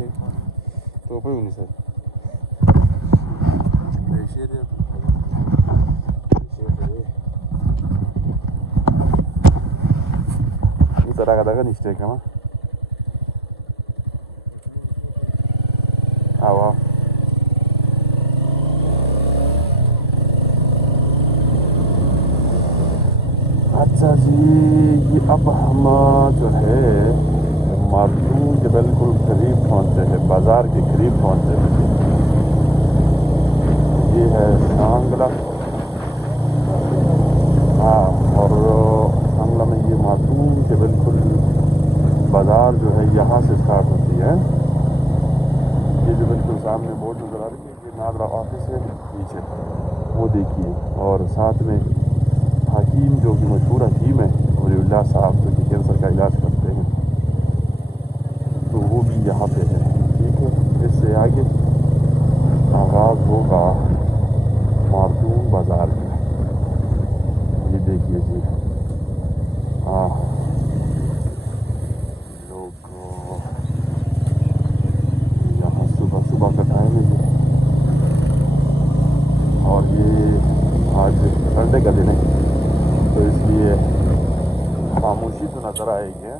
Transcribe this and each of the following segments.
sih. Tuh apa ini sih? Glacier ya. Ini kadang-kadang istilah apa? Awal. अच्छा जी, ये अब हम जो है मारतूम के बिल्कुल करीब पहुंचे हैं, बाज़ार के करीब पहुंचे हैं। ये है सांगला। हाँ, और सांगला में ये मारतूम के बिल्कुल बाज़ार जो है यहाँ से स्टार्ट होती है। ये जो बिल्कुल सामने बोर्ड नज़र आ रही है, ये नादरा ऑफिस है पीछे, वो देखिए। और साथ में हकीम जो कि मशहूर हकीम है वलीउल्लाह साहब, जो कि कैंसर का इलाज करते हैं, तो वो भी यहाँ पे है। ठीक है, इससे आगे आगाज़ होगा मारतूम बाज़ार का। ये देखिए जी, हाँ लोग यहाँ सुबह सुबह का टाइम है जी, और ये आज संडे का दिन है, तो इसलिए खामोशी तो नज़र आएगी है।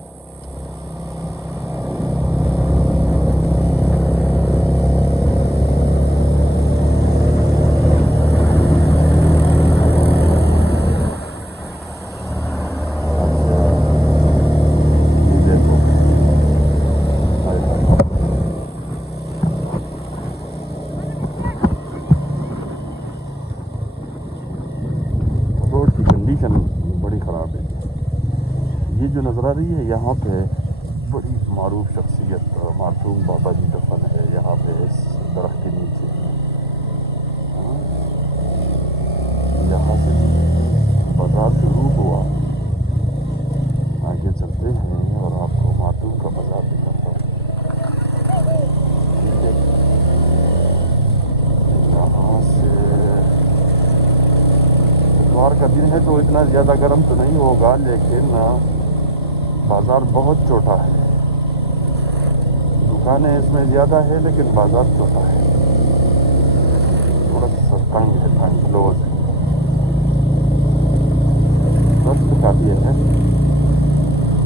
रोड की कंडीशन बड़ी ख़राब है। ये जो नज़र आ रही है यहाँ पे बड़ी मारूफ शख्सियत मारतूम बाबा जी दफन है यहाँ पे, इस दरख्त के नीचे। यहाँ से बाज़ार शुरू हुआ, आगे चलते हैं और आपको मारतूम का बाज़ार दिखाता हूँ। ठीक है, यहाँ से इतवार का दिन है तो इतना ज़्यादा गर्म तो नहीं होगा, लेकिन बाज़ार बहुत छोटा है। दुकानें इसमें ज़्यादा है लेकिन बाज़ार छोटा है, थोड़ा सा तंग है, क्लोज है। रास्ता काफ़ी है।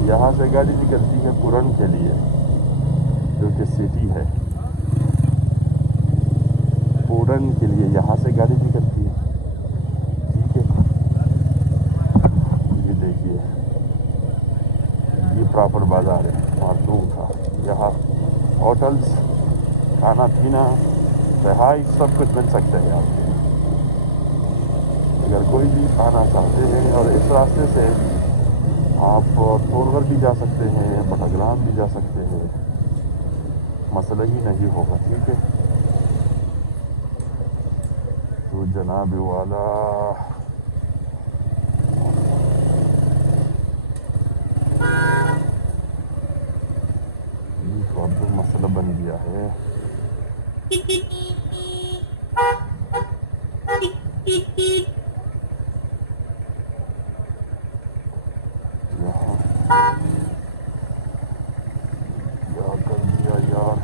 यहाँ से गाड़ी निकलती है पुरन के लिए, जो कि सिटी है। पुरन के लिए यहाँ से गाड़ी निकलती है। ठीक है, ये देखिए, ये प्रॉपर बाज़ार है मारतूम का। यहाँ होटल्स, खाना पीना, रिहाई सब कुछ मिल सकता है आपको, अगर कोई भी आना चाहते हैं। और इस रास्ते से आप तोरगर भी जा सकते हैं, बटाग्राम भी जा सकते हैं, मसला ही नहीं होगा। ठीक है, तो जनाब वाला तो अब मसला बन गया है। यहाँ क्या कर दिया यार,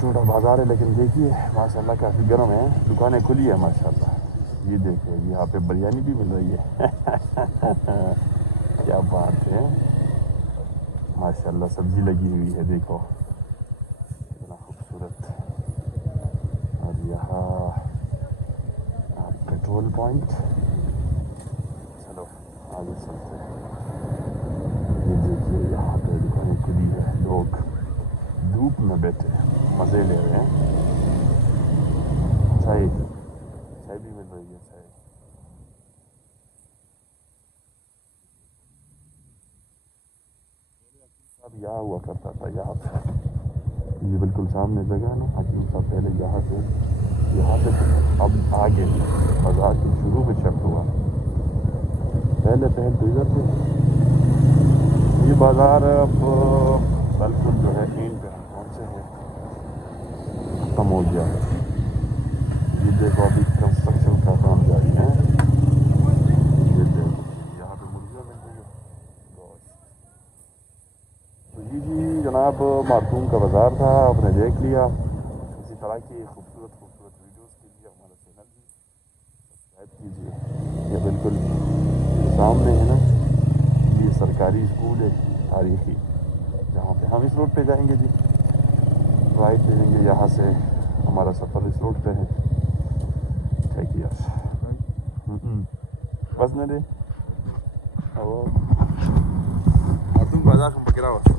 छोटा बाज़ार है, लेकिन देखिए माशाल्लाह काफ़ी गर्म है। दुकानें खुली है माशाल्लाह। ये देखिए, यहाँ पे बिरयानी भी मिल रही है। क्या बात है माशाल्लाह, सब्ज़ी लगी हुई है, देखो कितना खूबसूरत। और यहाँ पेट्रोल पॉइंट। चलो आगे चलते हैं। ये देखिए, यहाँ पे दुकानें खुली है, लोग धूप में बैठे मज़े ले रहे हैं। चाय भी मिल रही है, चाय। अब यहाँ हुआ करता था, यहाँ पे ये बिल्कुल सामने जगह है ना, हकीम साहब पहले यहाँ से अब आगे बाज़ार के शुरू में शिफ्ट हुआ। पहले पहल तो इधर थे। ये बाज़ार अब बिल्कुल जो है एंड पे हम पहुँचे हैं, ख़त्म हो गया है। ये देखो अभी कंस्ट्रक्शन का काम जारी है। ये देखो यहाँ पे मुर्गियाँ मिल रही है। तो जी जनाब मार्टून का बाज़ार था, आपने देख लिया। इसी तरह की खूबसूरत खूबसूरत वीडियोस के लिए हमारा चैनल भी सब्सक्राइब कीजिए। ये बिल्कुल सामने है ना, ये सरकारी स्कूल है तारीखी, जहाँ पे हम इस रोड पे जाएंगे जी, राइट लेंगे यहाँ से। हमारा सफ़र इस रोड पे है। ठीक है बस नहीं रे, और बाजार हम पकड़ा हुआ